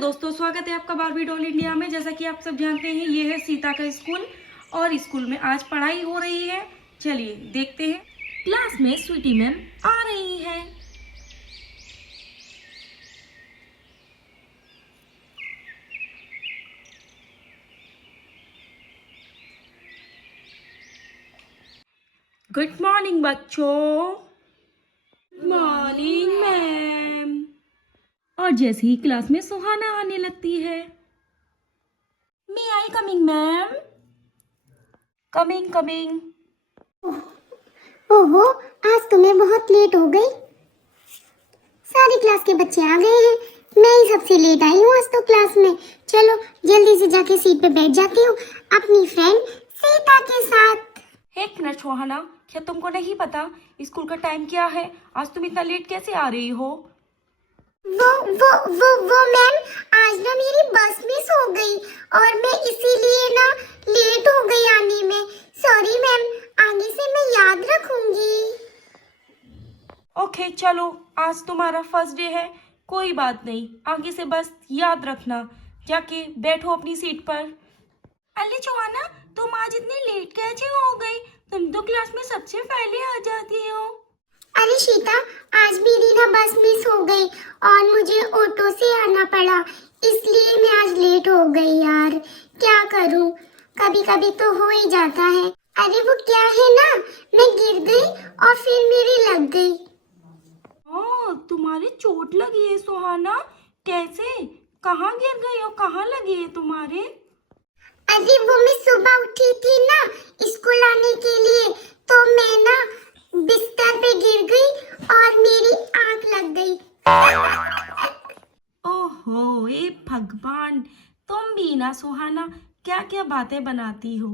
दोस्तों, स्वागत है आपका बारबी डॉल इंडिया में। जैसा कि आप सब जानते हैं, ये है सीता का स्कूल और स्कूल में आज पढ़ाई हो रही है। चलिए देखते हैं। क्लास में स्वीटी मैम आ रही है। गुड मॉर्निंग बच्चों। Good morning ma'am. और जैसे ही क्लास में सुहाना आने लगती है, may I coming ma'am? Coming coming. ओहो, आज तो मैं बहुत लेट हो गई। सारी क्लास के बच्चे आ गए हैं, मैं ही सबसे लेट आई हूँ आज तो क्लास में। चलो जल्दी से जाके सीट पे बैठ जाती हूँ अपनी फ्रेंड सीता के साथ। एक मिनट सुहाना, क्या तुमको नहीं पता स्कूल का टाइम क्या है? आज तुम इतना लेट कैसे आ रही हो? वो मैम, आज ना मेरी बस मिस हो गई और मैं इसीलिए ना लेट हो गई आने में। सॉरी मैम, आगे से मैं याद रखूंगी। ओके चलो, आज तुम्हारा फर्स्ट डे है, कोई बात नहीं। आगे से बस याद रखना। जाके बैठो अपनी सीट पर। अरे सुहाना, तुम आज इतनी लेट कैसे हो गई? तुम तो क्लास में सबसे पहले आ जाती हो। अरे शीता, आज मेरी ना बस मिस हो गई और मुझे ऑटो से आना पड़ा, इसलिए मैं आज लेट हो गई यार। क्या करूं, कभी कभी तो हो ही जाता है। अरे वो क्या है ना, मैं गिर गई और फिर मेरी लग गई। तुम्हारे चोट लगी है सुहाना? कैसे? कहाँ गिर गई और कहाँ लगी है तुम्हारे? अरे वो मैं सुबह उठी थी ना स्कूल आने के लिए, तो मैं ना बिस्तर पे गिर गई और मेरी आंख लग गई। ओहो, ए भगवान, तुम भी ना सुहाना, क्या क्या बातें बनाती हो।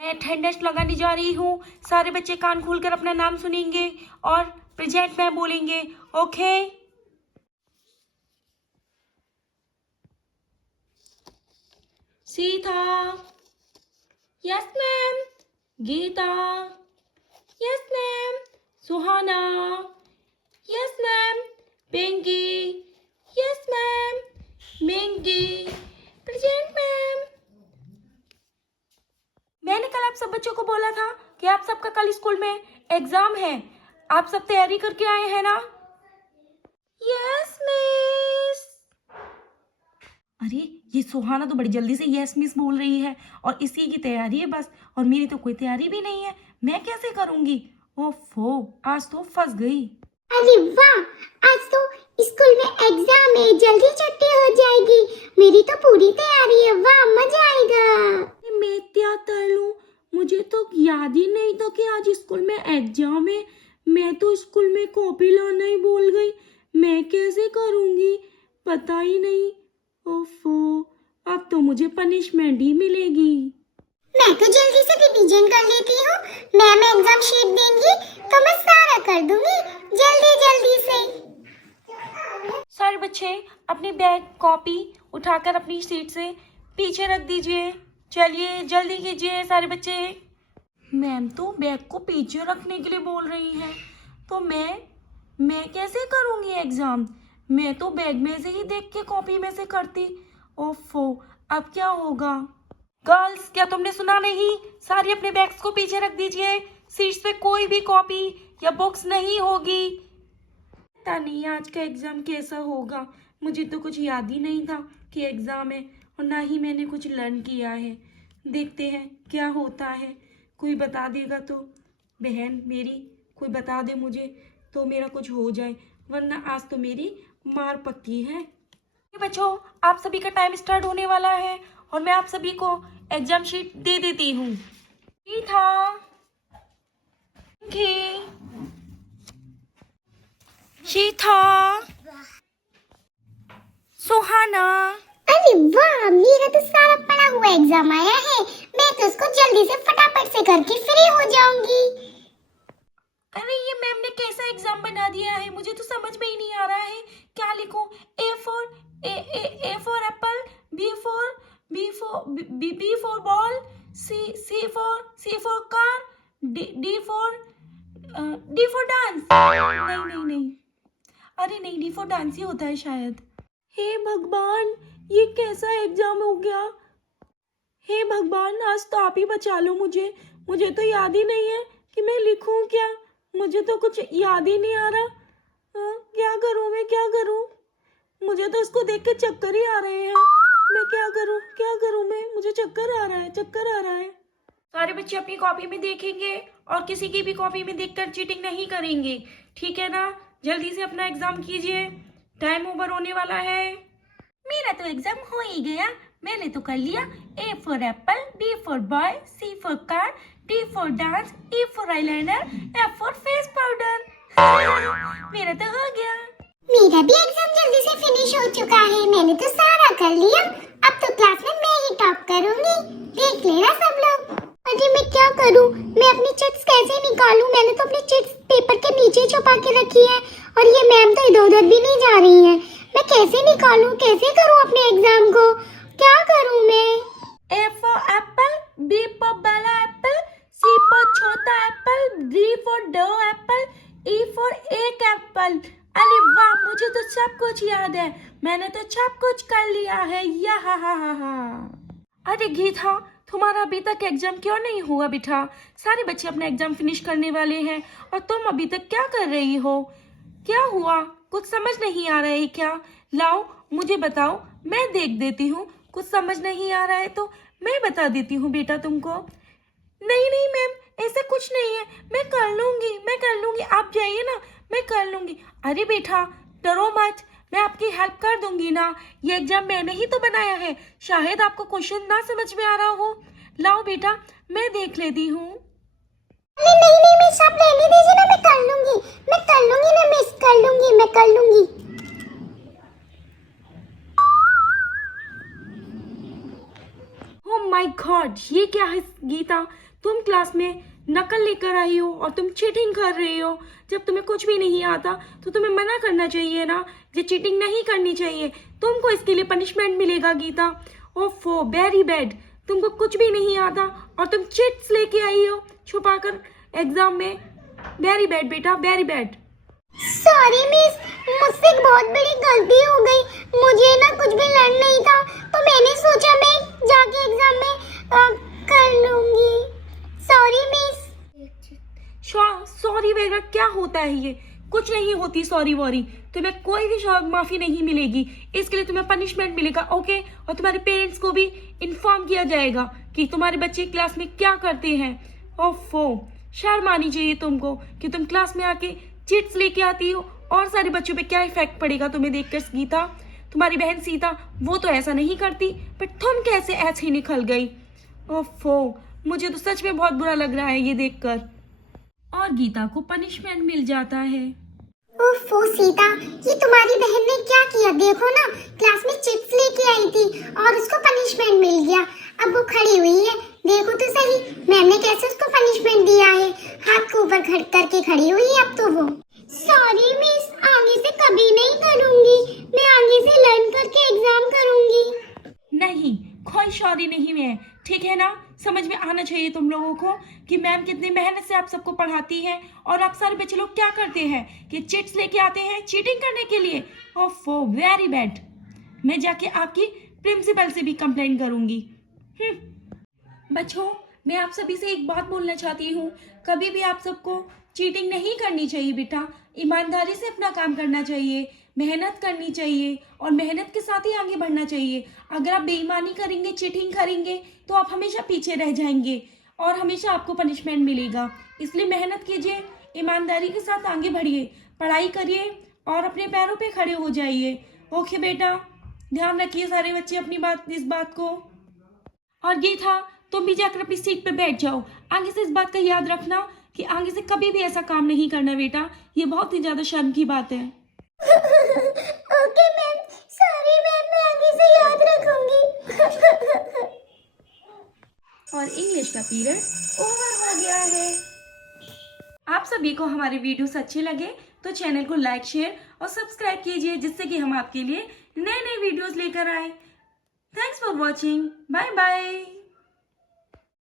मैं अटेंडेंस लगाने जा रही हूँ। सारे बच्चे कान खोलकर अपना नाम सुनेंगे और प्रेजेंट में बोलेंगे। Okay? Sita. Yes ma'am. Geeta. Yes ma'am. Suhana. Yes ma'am. Pinky. Yes ma'am. Minky. Present ma'am. मैंने कल आप सब बच्चों को बोला था कि आप सबका कल स्कूल में एग्जाम है। आप सब तैयारी करके आए हैं ना? Yes miss. अरे ये सुहाना तो बड़ी जल्दी से यस मिस बोल रही है और इसी की तैयारी है बस, और मेरी तो कोई तैयारी भी नहीं है। मैं कैसे करूंगी? ओफो, आज तो फंस गई। अरे वाह, आज तो स्कूल में एग्जाम है, जल्दी छुट्टी हो जाएगी। मेरी तो पूरी तैयारी है, वाह मजा आएगा। मैं क्या कर लूं? मुझे तो याद ही नहीं था कि आज स्कूल में एग्जाम है। मैं तो स्कूल में कॉपी लाना ही भूल गई। मैं कैसे करूंगी? पता ही नहीं। ओफो, अब तो मुझे पनिशमेंट ही मिलेगी। मैं तो जल्दी से रिवीजन कर लेती हूँ। मैम एग्जाम शीट देंगी तो मैं सारा कर दूंगी जल्दी जल्दी से। सारे बच्चे अपनी बैग कॉपी उठाकर अपनी सीट से पीछे रख दीजिए। चलिए जल्दी कीजिए सारे बच्चे। मैम तो बैग को पीछे रखने के लिए बोल रही हैं, तो मैं कैसे करूँगी एग्ज़ाम? मैं तो बैग में से ही देख के कॉपी में से करती। ओफो, अब क्या होगा? गर्ल्स, क्या तुमने सुना नहीं? सारी अपने बैग्स को पीछे रख दीजिए। सीट्स पे कोई भी कॉपी या बुक्स नहीं होगी। पता नहीं आज का एग्ज़ाम कैसा होगा। मुझे तो कुछ याद ही नहीं था कि एग्ज़ाम है, और ना ही मैंने कुछ लर्न किया है। देखते हैं क्या होता है। कोई बता देगा तो, बहन मेरी कोई बता दे मुझे तो मेरा कुछ हो जाए, वरना आज तो मेरी मार पक्की है। बच्चों, आप सभी का टाइम स्टार्ट होने वाला है और मैं आप सभी को एग्जाम शीट दे देती हूँ। ये था शीथा, सुहाना। अरे वाह, मेरा तो सारा पढ़ा हुआ एग्जाम आया है। मैं तो उसको जल्दी से फटाफट से करके फ्री हो जाऊंगी। अरे ये मैम ने कैसा एग्जाम बना दिया है, मुझे तो समझ में ही नहीं आ रहा है। क्या लिखूं? A for apple, B for ball, C for car, D for dance. नहीं नहीं नहीं, अरे नहीं, डी फॉर डांस ही होता है शायद। हे भगवान, ये कैसा एग्जाम हो गया। हे भगवान, आज तो आप ही बचा लो मुझे। मुझे तो याद ही नहीं है कि मैं लिखूं क्या। मुझे तो कुछ याद ही नहीं आ रहा। क्या करूं मैं, क्या करूं। मुझे तो इसको देख के चक्कर ही आ रहे हैं। मैं क्या करूं मैं। मुझे चक्कर आ रहा है, चक्कर आ रहा है। सारे बच्चे अपनी कॉपी में देखेंगे और किसी की भी कॉपी में देखकर चीटिंग नहीं करेंगे, ठीक है ना। जल्दी से अपना एग्जाम कीजिए, टाइम ओवर होने वाला है। मेरा तो एग्जाम हो ही गया, मैंने तो कर लिया। A for Apple, B for boy, C for car, D for dance, E for eyeliner, F for face powder. मेरा तो हो गया। मेरा भी एग्जाम जल्दी से फिनिश हो चुका है, मैंने तो सारा कर लिया। अब तो क्लास में मैं ही टॉप करूंगी, देख लेना सब लोग। अरे मैं क्या करूं, मैं अपनी चिट्स कैसे निकालूं। मैंने तो अपनी चिट्स पेपर के नीचे छुपा के रखी है और ये मैम तो इधर उधर भी नहीं जा रही है। मैं कैसे निकालूं, कैसे करूं अपने एग्जाम को, क्या करूं मैं। A for apple, B for bella apple, C for छोटा एप्पल, D for दो एप्पल, E for एक एप्पल। अरे वाह, मुझे तो सब कुछ याद है। मैंने तो सब कुछ कर लिया है। या हा। अरे गीता, तुम्हारा अभी तक एग्जाम क्यों नहीं हुआ बेटा। सारे बच्चे अपना एग्जाम फिनिश करने वाले हैं और तुम अभी तक क्या कर रही हो। क्या हुआ, कुछ समझ नहीं आ रहा है क्या। लाओ मुझे बताओ, मैं देख देती हूँ। कुछ समझ नहीं आ रहा है तो मैं बता देती हूँ बेटा तुमको। नहीं मैम, ऐसा कुछ नहीं है। मैं कर लूंगी, आप जाइए ना, मैं कर लूंगी। अरे बेटा डरो मत, मैं आपकी हेल्प कर दूंगी ना। ये एग्जाम मैंने ही तो बनाया है, शायद आपको क्वेश्चन ना समझ में आ रहा हो। लाओ बेटा, मैं देख लेती हूँ। नहीं, मैं सब रहने दीजिए ना, मैं कर लूंगी ना, मिस कर लूंगी, मैं कर लूंगी। ओह माय गॉड, ये क्या है गीता। तुम क्लास में नकल लेकर आई हो और तुम चीटिंग कर रही हो। जब तुम्हें कुछ भी नहीं आता तो तुम्हें मना करना चाहिए ना, ये चीटिंग नहीं करनी चाहिए। तुमको इसके लिए पनिशमेंट मिलेगा गीता। ओफो, वेरी बैड। तुमको कुछ भी नहीं आता और तुम चिट्स लेके आई हो छुपाकर एग्जाम में। वेरी बैड बेटा, वेरी बैड। सॉरी मिस, मुझसे एक बहुत बड़ी गलती हो गई। मुझे ना कुछ भी लर्न नहीं था, तो मैंने सोचा मैं जाके एग्जाम में कर लूंगी। Sorry miss. सॉरी वगैरह क्या होता है, ये कुछ नहीं होती सॉरी वॉरी। तुम्हें कोई भी माफी नहीं मिलेगी, इसके लिए तुम्हें पनिशमेंट मिलेगा, ओके। और तुम्हारे पेरेंट्स को भी इन्फॉर्म किया जाएगा कि तुम्हारे बच्चे क्लास में क्या करते हैं। ओफो, शर्म आनी चाहिए तुमको कि तुम क्लास में आके चिट्स लेके आती हो और सारे बच्चों पे क्या इफेक्ट पड़ेगा तुम्हें देखकर। गीता, तुम्हारी बहन सीता वो तो ऐसा नहीं करती, पर तुम कैसे ऐसे निकल गई। ओफो, मुझे तो सच में बहुत बुरा लग रहा है ये देखकर। और गीता को पनिशमेंट मिल जाता है। ओफो सीता, ये तुम्हारी बहन ने क्या किया। देखो ना, क्लास में चिप्स लेके आई थी और उसको पनिशमेंट मिल गया। अब वो खड़ी हुई है, देखो तो सही मैम ने कैसे उसको पनिशमेंट दिया है। हाथ को ऊपर खड़ करके खड़ी हुई है अब तो वो। सॉरी मिस, आगे से कभी नहीं करूंगी। मैं आगे से लर्न करके एग्जाम करूंगी। नहीं, कोई सॉरी नहीं है, ठीक है ना। समझ में आना चाहिए तुम लोगों को कि मैम कितनी मेहनत से आप सबको पढ़ाती है और आप सारे बच्चे लोग क्या करते हैं कि चिट्स लेके आते हैं चीटिंग करने के लिए। ओफो, वेरी बैड। मैं जाके आपकी प्रिंसिपल से भी कंप्लेंट करूंगी। बच्चों, मैं आप सभी से एक बात बोलना चाहती हूँ, कभी भी आप सबको चीटिंग नहीं करनी चाहिए बेटा। ईमानदारी से अपना काम करना चाहिए, मेहनत करनी चाहिए और मेहनत के साथ ही आगे बढ़ना चाहिए। अगर आप बेईमानी करेंगे, चीटिंग करेंगे तो आप हमेशा पीछे रह जाएंगे और हमेशा आपको पनिशमेंट मिलेगा। इसलिए मेहनत कीजिए, ईमानदारी के साथ आगे बढ़िए, पढ़ाई करिए और अपने पैरों पे खड़े हो जाइए। ओके बेटा, ध्यान रखिए सारे बच्चे अपनी इस बात को। और ये था, तुम भी जाकर अपनी सीट पे बैठ जाओ। आगे से इस बात का याद रखना कि आगे से कभी भी ऐसा काम नहीं करना बेटा, ये बहुत ही ज्यादा शर्म की बात है। ओके मैम, सॉरी मैम, मैं आगे से याद रखूंगी। और इंग्लिश का पीरियड ओवर हो गया है। आप सभी को हमारे वीडियोस अच्छे लगे तो चैनल को लाइक, शेयर और सब्सक्राइब कीजिए, जिससे कि हम आपके लिए नए नए वीडियोस लेकर आए। Thanks for watching, bye bye.